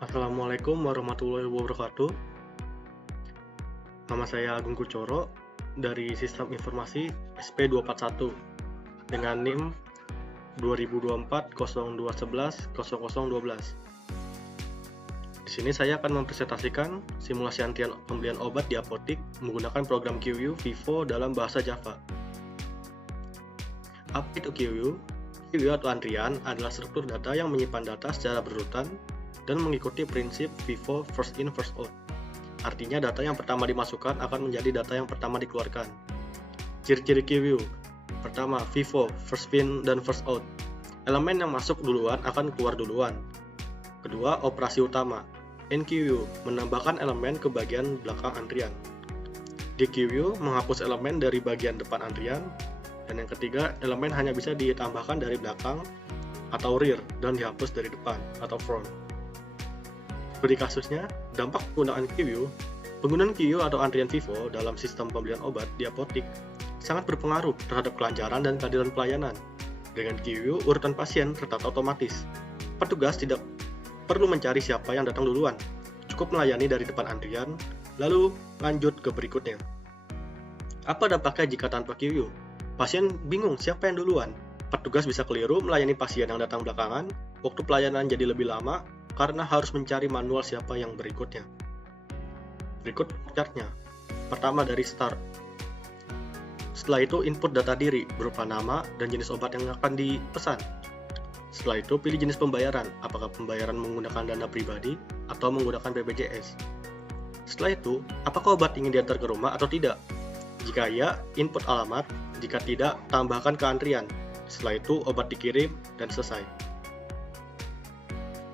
Assalamualaikum warahmatullahi wabarakatuh. Nama saya Agung Kucoro dari Sistem Informasi SP241 dengan NIM 2024-0211-0012. Di sini saya akan mempresentasikan simulasi antrian pembelian obat di apotik menggunakan program QU Vivo dalam bahasa Java. Apa itu QU? QU atau antrian adalah struktur data yang menyimpan data secara berurutan dan mengikuti prinsip Vivo first in first out. Artinya data yang pertama dimasukkan akan menjadi data yang pertama dikeluarkan. Ciri-ciri QU. Pertama, Vivo first in dan first out. Elemen yang masuk duluan akan keluar duluan. Kedua, operasi utama. NQU menambahkan elemen ke bagian belakang antrian. DQU menghapus elemen dari bagian depan antrian. Dan yang ketiga, elemen hanya bisa ditambahkan dari belakang atau rear dan dihapus dari depan atau front. Seperti kasusnya, dampak penggunaan QU, penggunaan QU atau antrian Vivo dalam sistem pembelian obat di apotik sangat berpengaruh terhadap kelancaran dan keadilan pelayanan. Dengan QU, urutan pasien tertata otomatis. Petugas tidak perlu mencari siapa yang datang duluan, cukup melayani dari depan antrian, lalu lanjut ke berikutnya. Apa dampaknya jika tanpa QU? Pasien bingung siapa yang duluan. Petugas bisa keliru melayani pasien yang datang belakangan, waktu pelayanan jadi lebih lama, karena harus mencari manual siapa yang berikutnya. Berikut chartnya. Pertama dari start. Setelah itu input data diri berupa nama dan jenis obat yang akan dipesan. Setelah itu pilih jenis pembayaran, apakah pembayaran menggunakan dana pribadi atau menggunakan BPJS. Setelah itu, apakah obat ingin diantar ke rumah atau tidak? Jika ya, input alamat, jika tidak, tambahkan ke antrian. Setelah itu, obat dikirim dan selesai.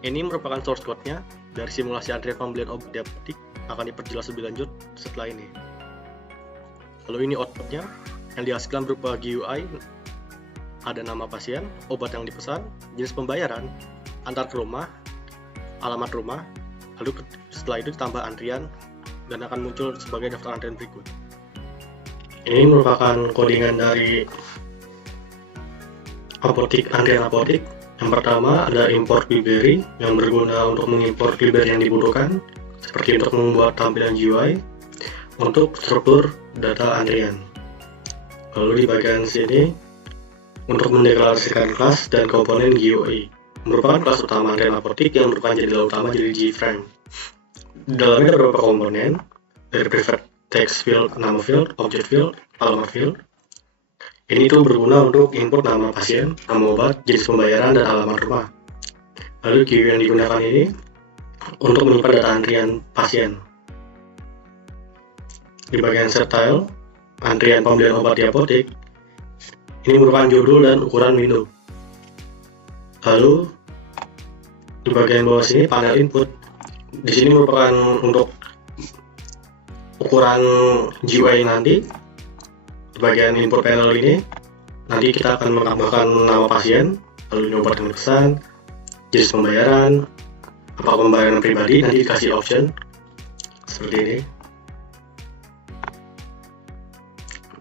Ini merupakan source code-nya dari simulasi antrian pembelian obat di apotik, akan diperjelas lebih lanjut setelah ini. Lalu ini output-nya, yang dihasilkan berupa GUI, ada nama pasien, obat yang dipesan, jenis pembayaran, antar ke rumah, alamat rumah, lalu setelah itu ditambah antrian, dan akan muncul sebagai daftar antrian berikut. Ini merupakan codingan dari apotik, antrian apotik. Yang pertama ada import query yang berguna untuk mengimport query yang dibutuhkan, seperti untuk membuat tampilan GUI untuk struktur data antrian. Lalu di bagian sini untuk mendeklarasikan kelas dan komponen GUI, merupakan kelas utama antrian apotik yang merupakan jadilah utama jadi GFrame. Di dalamnya ada beberapa komponen dari preferred text field, nama field, object field, alamat field. Ini tuh berguna untuk input nama pasien, nama obat, jenis pembayaran, dan alamat rumah. Lalu QU yang digunakan ini untuk menyimpan data antrian pasien. Di bagian set tile, antrian pembelian obat di apotik, ini merupakan judul dan ukuran window. Lalu di bagian bawah sini panel input, di sini merupakan untuk ukuran GUI nanti. Di bagian input panel ini, nanti kita akan menambahkan nama pasien, lalu obat yang dipesan, jenis pembayaran, apakah pembayaran pribadi, nanti dikasih option seperti ini.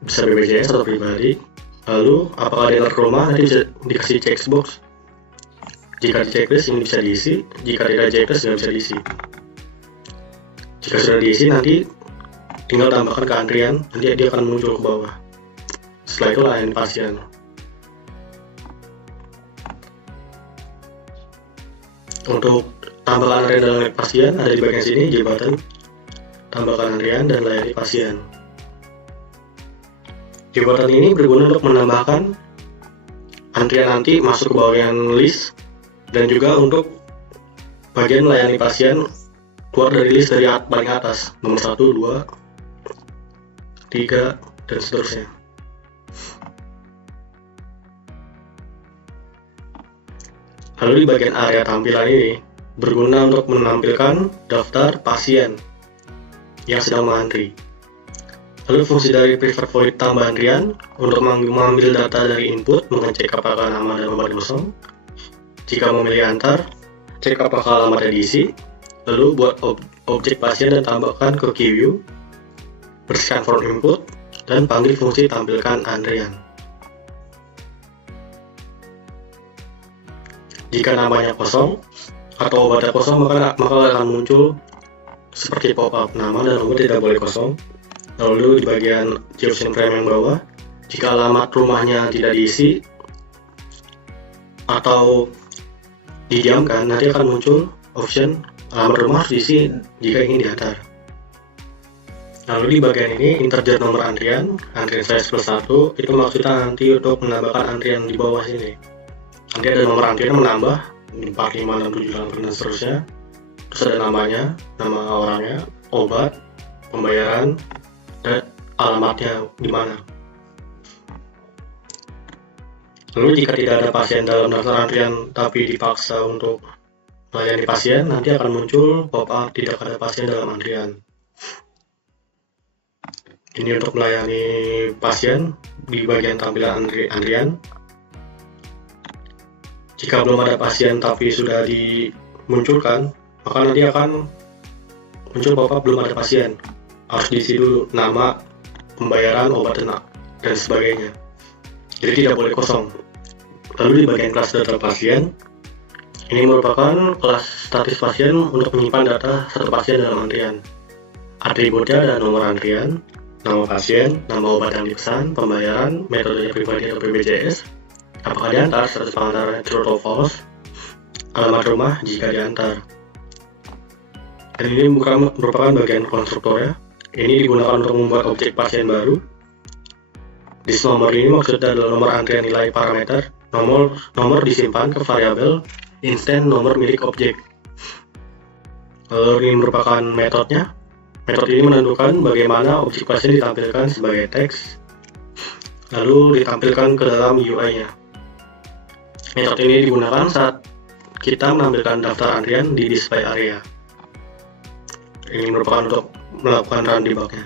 Bisa BPJS atau pribadi. Lalu, apakah diantar ke rumah, nanti bisa dikasih checkbox. Jika di checklist, ini bisa diisi. Jika tidak checklist, tidak bisa diisi. Jika sudah diisi, nanti tinggal tambahkan ke antrian, nanti dia akan muncul ke bawah. Setelah itu layani pasien. Untuk tambahkan antrian dan layani pasien ada di bagian sini, J button. Tambahkan antrian dan layani pasien. J button ini berguna untuk menambahkan antrian nanti masuk ke bagian list, dan juga untuk bagian melayani pasien keluar dari list dari paling atas, nomor 1, 2, 3, dan seterusnya. Lalu di bagian area tampilan ini berguna untuk menampilkan daftar pasien yang sedang mengantri. Lalu fungsi dari prefer void tambah antrian untuk mengambil data dari input, mengecek apakah nama dan obat kosong. Jika memilih antar, cek apakah alamatnya diisi. Lalu buat objek pasien dan tambahkan ke QU, bersihkan form input, dan panggil fungsi tampilkan antrian. Jika namanya kosong, atau obatnya kosong, maka akan muncul seperti pop-up nama dan nomor tidak boleh kosong. Lalu di bagian chosen frame yang bawah, jika alamat rumahnya tidak diisi atau didiamkan, nanti akan muncul option alamat rumah harus diisi jika ingin diantar. Lalu di bagian ini integer nomor antrian size plus 1, itu maksudnya nanti untuk menambahkan antrian di bawah sini. Nanti ada nomor antrian menambah 4, 5, 6, 7, 8 dan seterusnya. Terus ada namanya, nama orangnya, obat, pembayaran, dan alamatnya di mana. Lalu jika tidak ada pasien dalam daftar antrian tapi dipaksa untuk melayani pasien, nanti akan muncul pop-up tidak ada pasien dalam antrian. Ini untuk melayani pasien di bagian tampilan antrian. Jika belum ada pasien tapi sudah dimunculkan, maka nanti akan muncul pop-up belum ada pasien. Harus diisi dulu nama, pembayaran, obat, dan sebagainya. Jadi tidak boleh kosong. Lalu di bagian kelas data pasien, ini merupakan kelas statis pasien untuk menyimpan data satu pasien dalam antrian. Atributnya ada nomor antrian, nama pasien, nama obat yang dipesan, pembayaran, metode pribadi atau BPJS, apakah diantar, status pengantar true atau false, alamat rumah jika diantar. Dan ini merupakan bagian konstruktor ya. Ini digunakan untuk membuat objek pasien baru. Dis nomor ini maksudnya adalah nomor antrian nilai parameter. Nomor disimpan ke variabel instant nomor milik objek. Lalu ini merupakan metodenya. Metode ini menentukan bagaimana objek pasien ditampilkan sebagai teks, lalu ditampilkan ke dalam UI-nya. Metode ini digunakan saat kita menampilkan daftar antrian di display area. Ini merupakan untuk melakukan run debug-nya.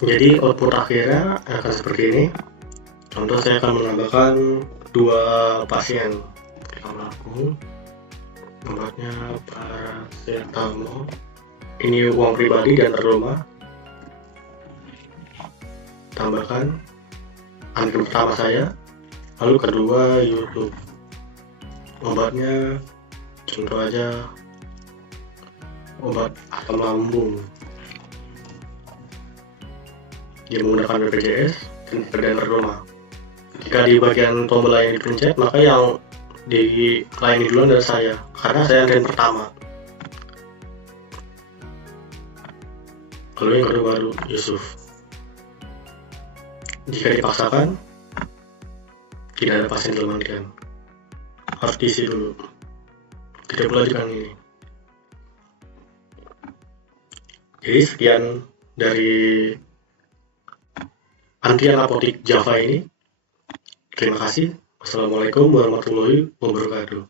Jadi output akhirnya akan seperti ini. Contoh, saya akan menambahkan 2 pasien. Kita lakukan obatnya paracetamol. Ini uang pribadi dan rumah. Tambahkan antrian pertama saya, lalu kedua YouTube. Obatnya contoh aja obat asam lambung. Dia menggunakan BPJS dan rumah. Jika di bagian tombol yang dipencet, maka yang dilayani duluan adalah saya, karena saya antrian pertama. Lalu yang kedua baru Yusuf. Jika dipaksakan, tidak ada pasien dalam antrian. Harus diisi dulu. Tidak boleh dilakukan ini. Jadi sekian dari antrian apotik Java ini. Terima kasih. Wassalamualaikum warahmatullahi wabarakatuh.